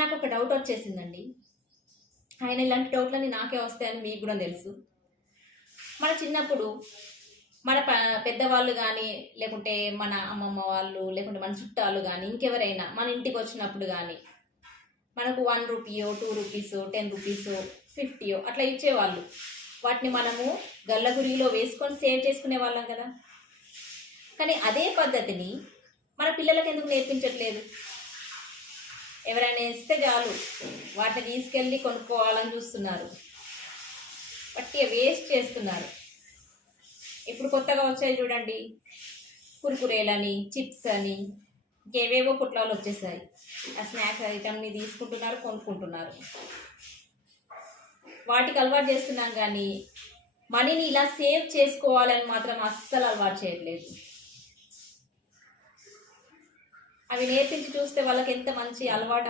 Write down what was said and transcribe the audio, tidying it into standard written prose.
నాకు ఒక డౌట్ వచ్చేసిందండి. ఆయన ఇలాంటి డౌట్లన్నీ నాకే వస్తాయని మీకు కూడా తెలుసు. మన చిన్నప్పుడు మన పెద్దవాళ్ళు కానీ, లేకుంటే మన అమ్మమ్మ వాళ్ళు, లేకుంటే మన చుట్టాలు కానీ, ఇంకెవరైనా మన ఇంటికి వచ్చినప్పుడు కానీ మనకు 1 రూపీయో, 2 రూపీసో, 10 రూపీసో, 50యో అట్లా ఇచ్చేవాళ్ళు. వాటిని మనము గల్లగురిలో వేసుకొని సేవ్ చేసుకునే వాళ్ళం కదా. కానీ అదే పద్ధతిని మన పిల్లలకు ఎందుకు నేర్పించట్లేదు? ఎవరైనా ఇస్తే చాలు వాటిని తీసుకెళ్ళి కొనుక్కోవాలని చూస్తున్నారు, పట్టిగా వేస్ట్ చేస్తున్నారు. ఇప్పుడు కొత్తగా వచ్చాయి చూడండి, కుర్కురేలని, చిప్స్ అని, ఇంకేవేవో పుట్లాలు వచ్చేసాయి. ఆ స్నాక్స్ ఐటమ్ని తీసుకుంటున్నారు, కొనుక్కుంటున్నారు. వాటికి అలవాటు చేస్తున్నాం కానీ మనీని ఇలా సేవ్ చేసుకోవాలని మాత్రం అస్సలు అలవాటు చేయట్లేదు. అవి నేర్పించి చూస్తే వాళ్ళకి ఎంత మంచి అలవాటు